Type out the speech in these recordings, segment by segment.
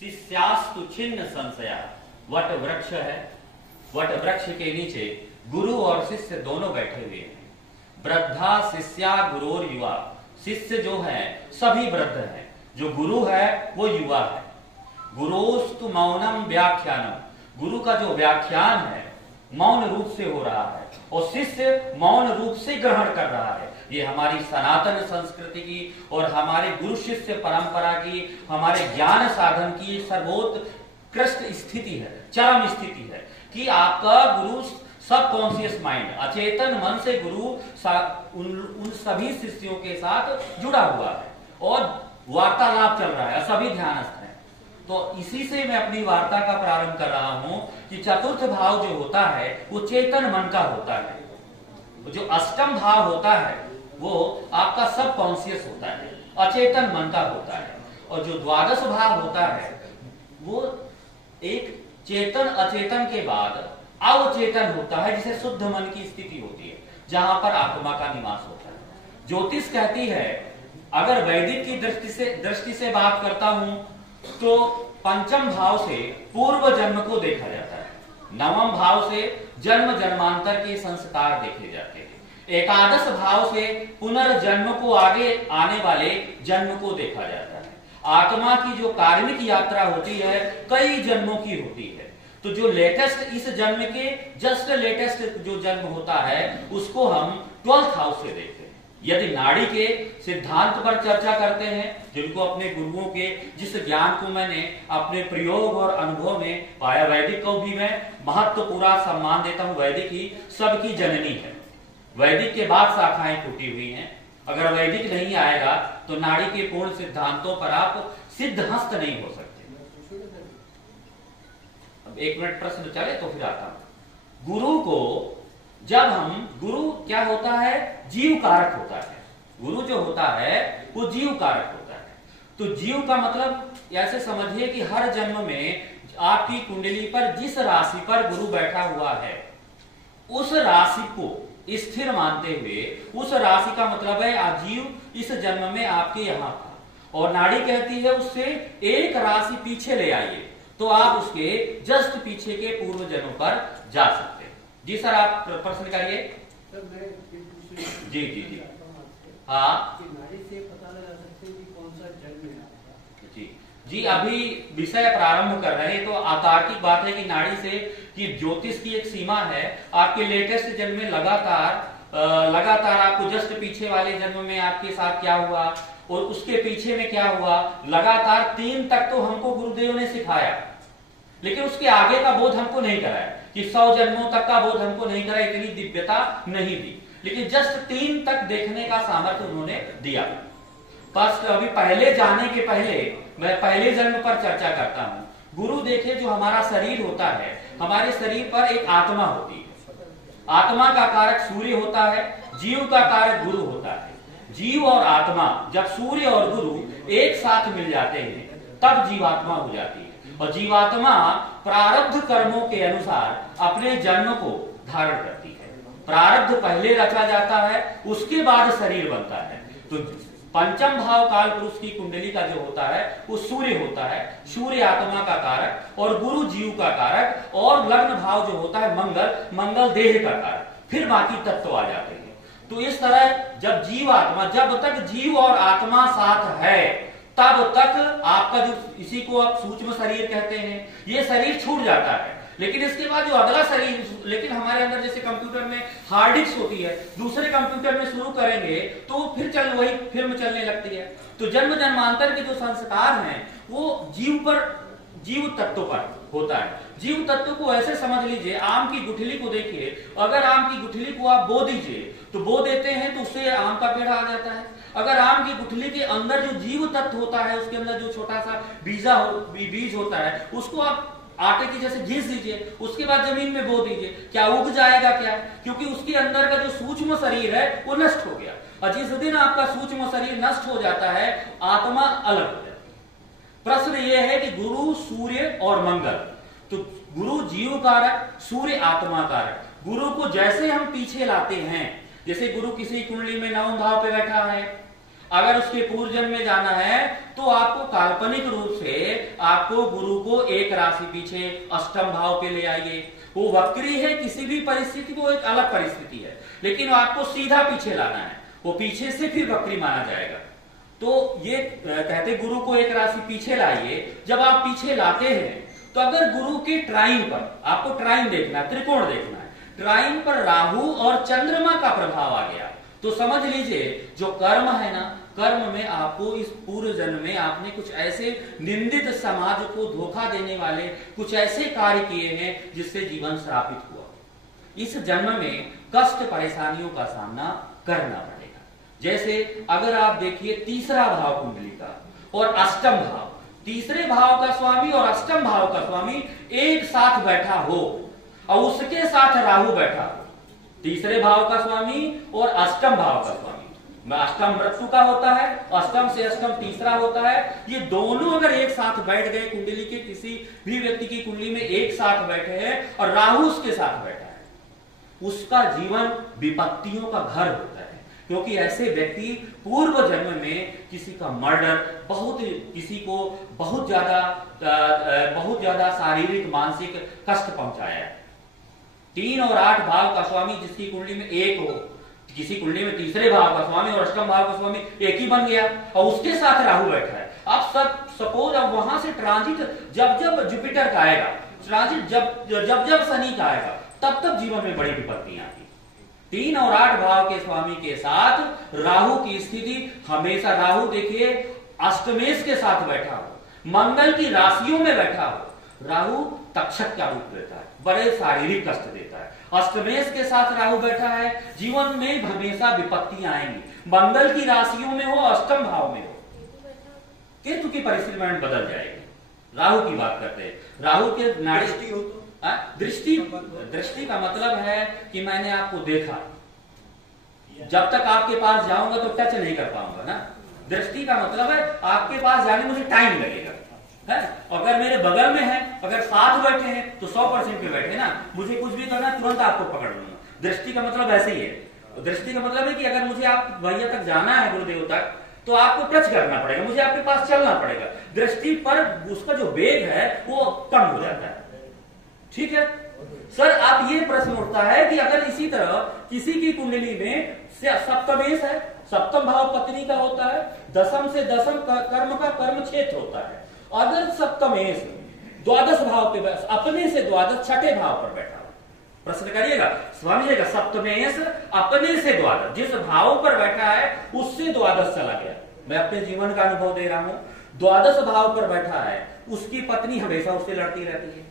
शिष्यास्तु छिन्न संशया। वट वृक्ष है, वट वृक्ष के नीचे गुरु और शिष्य दोनों बैठे हुए हैं। वृद्धा शिष्या गुरोर युवा। शिष्य जो है सभी वृद्ध हैं, जो गुरु है वो युवा है। गुरोस्तु मौनम व्याख्यानम। गुरु का जो व्याख्यान है मौन रूप से हो रहा है और शिष्य मौन रूप से ग्रहण कर रहा है। ये हमारी सनातन संस्कृति की और हमारे गुरु शिष्य परंपरा की, हमारे ज्ञान साधन की सर्वोत्कृष्ट स्थिति है, चरम स्थिति है कि आपका गुरु सब कॉन्शियस माइंड, अचेतन मन से गुरु उन सभी शिष्यों के साथ जुड़ा हुआ है और वार्तालाप चल रहा है, सभी ध्यानस्थ हैं। तो इसी से मैं अपनी वार्ता का प्रारंभ कर रहा हूं कि चतुर्थ भाव जो होता है वो चेतन मन का होता है। जो अष्टम भाव होता है वो आपका सब कॉन्शियस होता है, अचेतन मन का होता है। और जो द्वादश भाव होता है वो एक चेतन अचेतन के बाद अवचेतन होता है, जिसे शुद्ध मन की स्थिति होती है, जहां पर आत्मा का निवास होता है। ज्योतिष कहती है, अगर वैदिक की दृष्टि से बात करता हूं तो पंचम भाव से पूर्व जन्म को देखा जाता है, नवम भाव से जन्म जन्मांतर के संस्कार देखे जाते हैं, एकादश भाव से पुनर्जन्म को, आगे आने वाले जन्म को देखा जाता है। आत्मा की जो कार्मिक यात्रा होती है कई जन्मों की होती है। तो जो लेटेस्ट इस जन्म के जस्ट लेटेस्ट जो जन्म होता है उसको हम 12th हाउस से देखते हैं। यदि नाड़ी के सिद्धांत पर चर्चा करते हैं, जिनको अपने गुरुओं के जिस ज्ञान को मैंने अपने प्रयोग और अनुभव में पाया, वैदिक को भी मैं महत्व पूरा सम्मान देता हूं। वैदिक ही सबकी जननी है, वैदिक के बाद शाखाएं टूटी हुई हैं। अगर वैदिक नहीं आएगा तो नाड़ी के पूर्ण सिद्धांतों पर आप सिद्धहस्त नहीं हो सकते। अब 1 मिनट प्रश्न चले तो फिर आता हूं। गुरु को जब हम, गुरु क्या होता है, जीव कारक होता है। गुरु जो होता है वो जीव कारक होता है। तो जीव का मतलब ऐसे समझिए कि हर जन्म में आपकी कुंडली पर जिस राशि पर गुरु बैठा हुआ है उस राशि को स्थिर मानते हुए, उस राशि का मतलब है आजीव इस जन्म में आपके यहां था, और नाड़ी कहती है उससे एक राशि पीछे ले आइए तो आप उसके जस्ट पीछे के पूर्व जन्म पर जा सकते हैं। जी सर, आप प्रश्न करिए। जी जी जी हाँ नाड़ी से पता लगा सकते हैं कि कौन सा जन्म है। जी जी, अभी विषय प्रारंभ कर रहे हैं तो अतार्किक बात है कि नाड़ी से, कि ज्योतिष की एक सीमा है। आपके लेटेस्ट जन्म में लगातार आपको जस्ट पीछे वाले जन्म में आपके साथ क्या हुआ और उसके पीछे में क्या हुआ, लगातार 3 तक तो हमको गुरुदेव ने सिखाया, लेकिन उसके आगे का बोध हमको नहीं कराया कि 100 जन्मों तक का बोध हमको नहीं कराया, इतनी दिव्यता नहीं दी, लेकिन जस्ट 3 तक देखने का सामर्थ्य उन्होंने दिया। बस अभी पहले जाने के पहले मैं पहले जन्म पर चर्चा करता हूं। गुरु देखे, जो हमारा शरीर होता है, हमारे शरीर पर एक आत्मा होती है। आत्मा का कारक सूर्य होता है, जीव का कारक गुरु होता है। जीव और आत्मा जब सूर्य और गुरु एक साथ मिल जाते हैं तब जीवात्मा हो जाती है, और जीवात्मा प्रारब्ध कर्मों के अनुसार अपने जन्म को धारण करती है। प्रारब्ध पहले रचा जाता है, उसके बाद शरीर बनता है। तो पंचम भाव काल पुरुष की कुंडली का जो होता है वो सूर्य होता है, सूर्य आत्मा का कारक और गुरु जीव का कारक, और लग्न भाव जो होता है मंगल देह का कारक, फिर बाकी तत्व आ जाते हैं। तो इस तरह जब जीव आत्मा, जब तक जीव और आत्मा साथ है तब तक आपका जो, इसी को आप सूक्ष्म शरीर कहते हैं, ये शरीर छूट जाता है। लेकिन इसके बाद जो अगला शरीर, लेकिन हमारे अंदर जैसे कंप्यूटर में हार्ड डिस्क होती है, दूसरे कंप्यूटर में शुरू करेंगे तो फिर वही फिल्म चलने लगती है। तो जन्म जन्मांतर के जो संस्कार हैं वो जीव तत्व पर होता है। जीव तत्व को ऐसे समझ लीजिए, आम की गुठली को देखिए, अगर आम की गुठली को आप बो दीजिए तो बो देते हैं तो उससे आम का पेड़ आ जाता है। अगर आम की गुठली के अंदर जो जीव तत्व होता है, उसके अंदर जो छोटा सा बीज होता है, उसको आप आटे की जैसे घिस दीजिए, उसके बाद जमीन में बो दीजिए, क्या उग जाएगा? क्या, क्योंकि उसके अंदर का जो सूक्ष्म शरीर है वो नष्ट हो गया। और जिस दिन आपका सूक्ष्म शरीर नष्ट हो जाता है, आत्मा अलग हो जाती है। प्रश्न ये है कि गुरु सूर्य और मंगल, तो गुरु जीव कारक, सूर्य आत्मा कारक। गुरु को जैसे हम पीछे लाते हैं, जैसे गुरु किसी कुंडली में 9 भाव पे बैठा है, अगर उसके पूर्व जन्म में जाना है तो आपको काल्पनिक रूप से आपको गुरु को एक राशि पीछे अष्टम भाव पे ले आइए। वो वक्री है, किसी भी परिस्थिति को एक अलग परिस्थिति है, लेकिन आपको सीधा पीछे लाना है, वो पीछे से फिर वक्री माना जाएगा। तो ये कहते गुरु को एक राशि पीछे लाइए। जब आप पीछे लाते हैं तो अगर गुरु के ट्राइन पर, आपको ट्राइन देखना है, त्रिकोण देखना है, ट्राइन पर राहु और चंद्रमा का प्रभाव आ गया तो समझ लीजिए जो कर्म है ना, कर्म में आपको इस पूर्व जन्म में आपने कुछ ऐसे निंदित समाज को धोखा देने वाले कुछ ऐसे कार्य किए हैं जिससे जीवन श्रापित हुआ। इस जन्म में कष्ट परेशानियों का सामना करना पड़ेगा। जैसे अगर आप देखिए तीसरा भाव कुंडली का और अष्टम भाव, तीसरे भाव का स्वामी और अष्टम भाव का स्वामी एक साथ बैठा हो और उसके साथ राहु बैठा हो, तीसरे भाव का स्वामी और अष्टम भाव का स्वामी, अष्टम मृत्यु का होता है, अष्टम से अष्टम तीसरा होता है, ये दोनों अगर एक साथ बैठ गए कुंडली के किसी भी व्यक्ति की कुंडली में एक साथ बैठे हैं और राहु उसके साथ बैठा है, उसका जीवन विपत्तियों का घर होता है। क्योंकि ऐसे व्यक्ति पूर्व जन्म में किसी का मर्डर, किसी को बहुत ज्यादा शारीरिक मानसिक कष्ट पहुंचाया है। 3 और 8 भाव का स्वामी जिसकी कुंडली में एक हो, किसी कुंडली में तीसरे भाव का स्वामी और अष्टम भाव का स्वामी एक ही बन गया और उसके साथ राहु बैठा है। अब सब सपोज अब वहां से ट्रांजिट जब जुपिटर का आएगा, ट्रांजिट जब शनि का आएगा, तब जीवन में बड़ी विपत्तियां आती। 3 और 8 भाव के स्वामी के साथ राहु की स्थिति हमेशा, राहु देखिए अष्टमेश के साथ बैठा हो, मंगल की राशियों में बैठा हो, राहु तक्षक का रूप लेता है, बड़े शारीरिक कष्ट देता है। अष्टमेश के साथ राहु बैठा है, जीवन में हमेशा विपत्तियां आएंगी। मंगल की राशियों में हो, अष्टम भाव में हो, केतु की परिस्थिति में बदल जाएगी। राहु की बात करते हैं, राहु के नाड़ी हो तो दृष्टि का मतलब है कि मैंने आपको देखा, जब तक आपके पास जाऊंगा तो टच नहीं कर पाऊंगा ना। दृष्टि का मतलब है आपके पास जाने मुझे टाइम लगेगा है। अगर मेरे बगल में है, अगर साथ बैठे हैं तो 100% पे बैठे ना, मुझे कुछ भी करना तुरंत आपको पकड़ लूंगा। दृष्टि का मतलब ऐसे ही है। दृष्टि का मतलब है कि अगर मुझे आप भैया तक जाना है, गुरुदेव तक, तो आपको टच करना पड़ेगा, मुझे आपके पास चलना पड़ेगा। दृष्टि पर उसका जो वेग है वो कम हो जाता है। ठीक है सर, आप ये प्रश्न उठता है कि अगर इसी तरह किसी की कुंडली में सप्तमेश है, सप्तम भाव पत्नी का होता है, दशम से दशम कर्म का कर्म क्षेत्र होता है, अगर सप्तमेश द्वादश भाव पे अपने से द्वादश छठे भाव पर बैठा हो, प्रश्न करिएगा समझिएगा, सप्तमेश अपने से द्वादश जिस भाव पर बैठा है उससे द्वादश चला गया। मैं अपने जीवन का अनुभव दे रहा हूं। द्वादश भाव पर बैठा है, उसकी पत्नी हमेशा उससे लड़ती रहती है।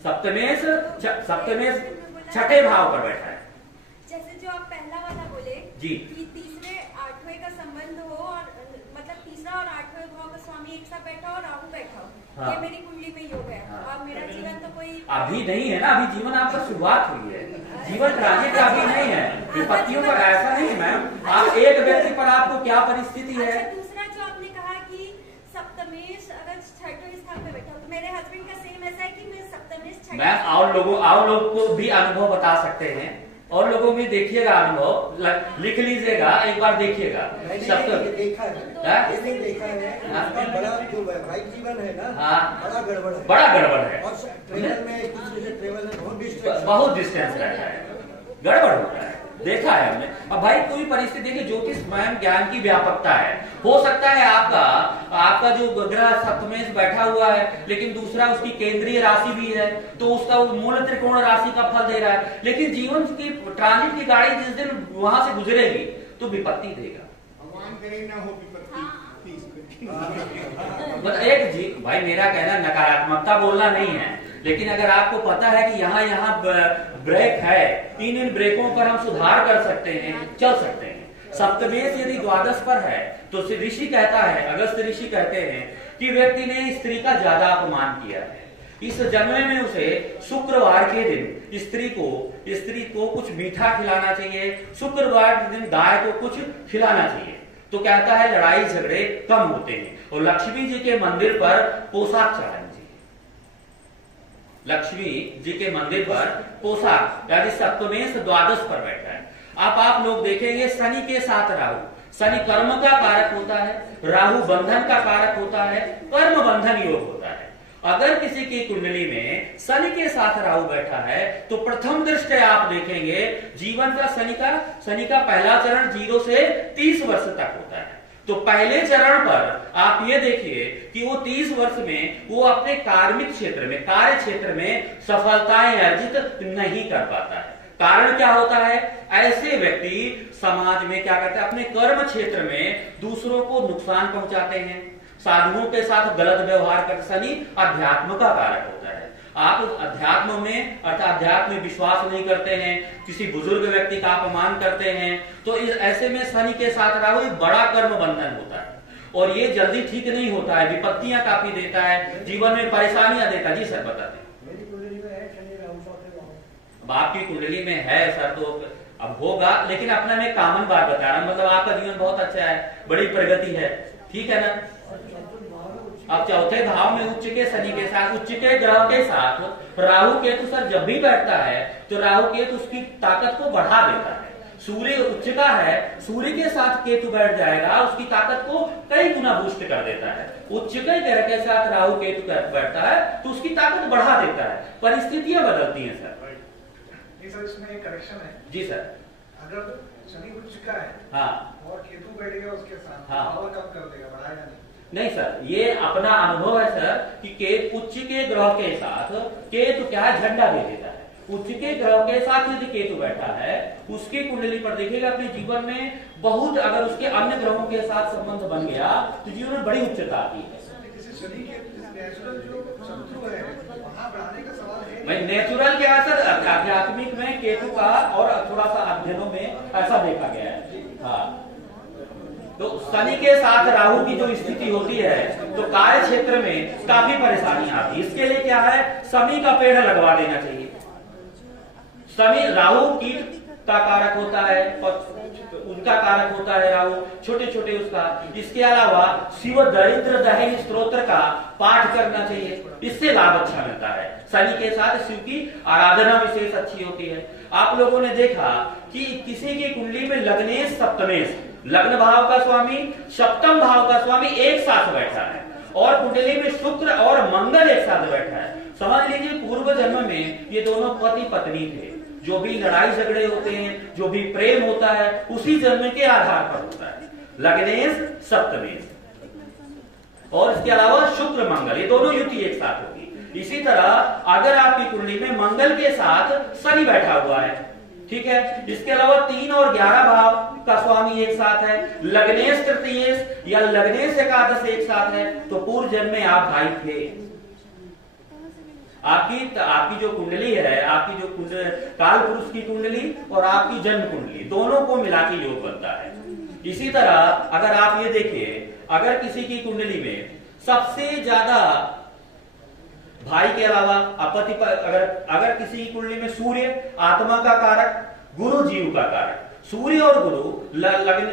सप्तमेश छठे भाव पर बैठा है। जैसे जो आप पहला वाला बोले जी, कि तीसरे आठवें का संबंध हो और मतलब तीसरा और आठवें भाव का स्वामी एक साथ बैठा और राहु बैठा हो, हाँ। ये मेरी कुंडली में योग है। हाँ। अब मेरा जीवन तो कोई अभी नहीं है ना, अभी जीवन आपका शुरुआत हुई है, जीवन ट्रांजिट का अभी नहीं है। विपत्तियों पर ऐसा नहीं है मैम, आप एक व्यक्ति पर आपको क्या परिस्थिति है। अच्छा, दूसरा जो आपने कहा कि सप्तमेश अगर छठे स्थान पे बैठा हो, तो मेरे हस्बैंड का सेम ऐसा है कि मैं सप्तमेश मैम और लोगों को भी अनुभव बता सकते हैं, और लोगों में देखिएगा अनुभव, लिख लीजिएगा, एक बार देखिएगा। देखा है बड़ा जो वैवाहिक जीवन है ना, बड़ा गड़बड़ है, बड़ा गड़बड़ है, और ट्रेवल में एक दूसरे से ट्रेवल में बहुत डिस्टेंस रहता है, गड़बड़ होता है, देखा है हमने। अब भाई कोई परिस्थिति देखिए, ज्योतिष स्वयं ज्ञान की व्यापकता है। हो सकता है आपका जो ग्रह सप्तमेश बैठा हुआ है, लेकिन दूसरा उसकी केंद्रीय राशि भी है, तो उसका मूल त्रिकोण राशि का फल दे रहा है, लेकिन जीवन की ट्रांजिट की गाड़ी जिस दिन वहां से गुजरेगी तो विपत्ति देगा। भगवान करे ना हो विपत्ति। एक जी भाई, मेरा कहना नकारात्मकता बोलना नहीं है, लेकिन अगर आपको पता है कि यहाँ ब्रेक है, इन ब्रेकों पर हम सुधार कर सकते हैं, चल सकते हैं। सप्तमेश यदि द्वादश पर है तो ऋषि कहता है, अगस्त ऋषि कहते हैं कि व्यक्ति ने स्त्री का ज्यादा अपमान किया है, इस जन्म में उसे शुक्रवार के दिन स्त्री को कुछ मीठा खिलाना चाहिए, शुक्रवार के दिन गाय को कुछ खिलाना चाहिए, तो कहता है लड़ाई झगड़े कम होते हैं। और लक्ष्मी जी के मंदिर पर पोशाक चढ़ानी चाहिए, लक्ष्मी जी के मंदिर पर पोशाक, यानी सप्तमेश द्वादश पर बैठा है। आप लोग देखेंगे शनि के साथ राहु, शनि कर्म का कारक होता है, राहु बंधन का कारक होता है, कर्म बंधन योग होता है। अगर किसी की कुंडली में शनि के साथ राहु बैठा है तो प्रथम दृष्टया आप देखेंगे जीवन का शनि का पहला चरण 0 से 30 वर्ष तक होता है। तो पहले चरण पर आप ये देखिए कि वो 30 वर्ष में वो अपने कार्मिक क्षेत्र में, कार्य क्षेत्र में सफलताएं अर्जित नहीं कर पाता है। कारण क्या होता है? ऐसे व्यक्ति समाज में क्या करते हैं, अपने कर्म क्षेत्र में दूसरों को नुकसान पहुंचाते हैं, साधुओं के साथ गलत व्यवहार करते। शनि अध्यात्म का कारक होता है। आप अध्यात्म में अर्थात अध्यात्म में विश्वास नहीं करते हैं, किसी बुजुर्ग व्यक्ति का अपमान करते हैं, तो ऐसे में शनि के साथ राहु एक बड़ा कर्म बंधन होता है और ये जल्दी ठीक नहीं होता है, विपत्तियां काफी देता है, जीवन में परेशानियां देता है। जी सर बताते हैं। आपकी कुंडली में है सर, तो अब होगा, लेकिन अपना मैं कॉमन बात बता रहा हूं, मतलब आपका जीवन बहुत अच्छा है, बड़ी प्रगति है, ठीक है ना। अब चौथे भाव में उच्च के शनि के साथ, उच्च के ग्रह के साथ राहु केतु सर जब भी बैठता है तो राहु केतु उसकी ताकत को बढ़ा देता है। सूर्य उच्च का है, सूर्य के साथ केतु बैठ जाएगा, उसकी ताकत को कई गुना बूस्ट कर देता है। उच्च के ग्रह के साथ राहु केतु बैठता है तो उसकी ताकत बढ़ा देता है, परिस्थितियां बदलती हैं सर। सर इसमें एक करेक्शन है। जी सर। अगर शनि उच्च का है, हाँ, और केतु बैठेगा उसके साथ, हाँ, पावर कम कर देगा, बढ़ाएगा नहीं सर, ये अपना अनुभव है सर कि केतु उच्च के ग्रह के साथ केतु क्या है, झंडा दे देता है। उच्च के ग्रह के साथ यदि केतु बैठा है उसकी कुंडली पर देखिएगा अपने जीवन में बहुत, अगर उसके अन्य ग्रहों के साथ संबंध बन गया तो जीवन में बड़ी उच्चता आती है। शनि के नेचुरल जो शत्रु है वहां बढ़ाने का सवाल है भाई। नेचुरल क्या है सर, आध्यात्मिक में केतु का और थोड़ा सा अध्ययनों में ऐसा देखा गया है। हाँ, तो शनि के साथ राहु की जो स्थिति होती है तो कार्य क्षेत्र में काफी परेशानी आती है। इसके लिए क्या है, शमी का पेड़ लगवा देना चाहिए। शनि राहु कीट का कारक होता है और उनका कारक होता है राहु, छोटे छोटे उसका। इसके अलावा शिव दरिद्र दहन स्त्रोत्र का पाठ करना चाहिए, इससे लाभ अच्छा मिलता है। शनि के साथ शिव की आराधना विशेष अच्छी होती है। आप लोगों ने देखा कि किसी की कुंडली में लग्नेश सप्तमेश, लग्न भाव का स्वामी सप्तम भाव का स्वामी एक साथ बैठा है और कुंडली में शुक्र और मंगल एक साथ बैठा है। समझ लीजिए पूर्व जन्म में ये दोनों पति पत्नी थे। जो भी लड़ाई झगड़े होते हैं, जो भी प्रेम होता है, उसी जन्म के आधार पर होता है, लग्नेश सप्तमेश। और इसके अलावा शुक्र मंगल, ये दोनों युति एक साथ होगी। इसी तरह अगर आपकी कुंडली में मंगल के साथ शनि बैठा हुआ है, ठीक है, इसके अलावा 3 और 11 भाव का स्वामी एक साथ है, लग्नेश तृतीयेश या लग्नेश एकादश एक साथ है, तो पूर्व जन्म में आप भाई थे। आपकी जो कुंडली है, आपकी जो काल पुरुष की कुंडली और आपकी जन्म कुंडली, दोनों को मिला के योग बनता है। इसी तरह अगर आप ये देखिए, अगर किसी की कुंडली में सबसे ज्यादा भाई के अलावा अपति पर, अगर किसी की कुंडली में सूर्य आत्मा का कारक, गुरु जीव का कारक, सूर्य और गुरु लग्न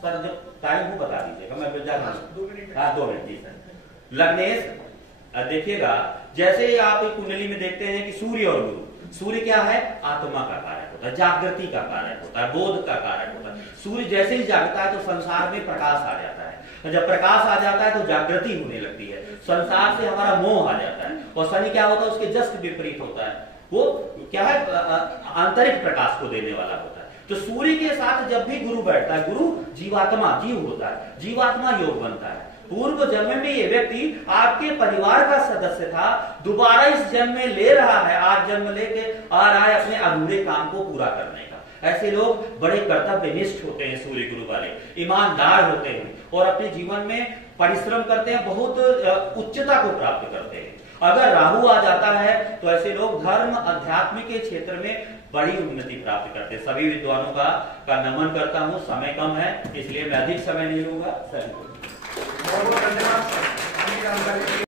सर जो टाइम को बता दीजिएगा, मैं 2 मिनट। हाँ 2 मिनट जी सर। लग्नेश देखिएगा, जैसे ही आप कुंडली में देखते हैं कि सूर्य और गुरु, सूर्य क्या है, आत्मा का कारक होता है, जागृति का कारक होता है, बोध का कारक होता है। सूर्य जैसे ही जागता है तो संसार में प्रकाश आ जाता है, जब प्रकाश आ जाता है तो जागृति होने लगती है, संसार से हमारा मोह आ जाता है। और शनि क्या होता है, उसके जस्ट विपरीत होता है, वो क्या है, आंतरिक प्रकाश को देने वाला होता है। तो सूर्य के साथ जब भी गुरु बैठता है, गुरु जीवात्मा, जीव होता है, जीवात्मा योग बनता है। पूर्व जन्म में ये व्यक्ति आपके परिवार का सदस्य था, दोबारा इस जन्म में ले रहा है, आज जन्म लेके आ रहा है अपने अधूरे काम को पूरा करने का। ऐसे लोग बड़े कर्तव्यनिष्ठ होते हैं, सूर्य गुरु वाले ईमानदार होते हैं और अपने जीवन में परिश्रम करते हैं, बहुत उच्चता को प्राप्त करते हैं। अगर राहु आ जाता है तो ऐसे लोग धर्म अध्यात्म के क्षेत्र में बड़ी उन्नति प्राप्त करते हैं। सभी विद्वानों का नमन करता हूँ। समय कम है इसलिए मैं अधिक समय नहीं लूंगा। बहुत धन्यवाद।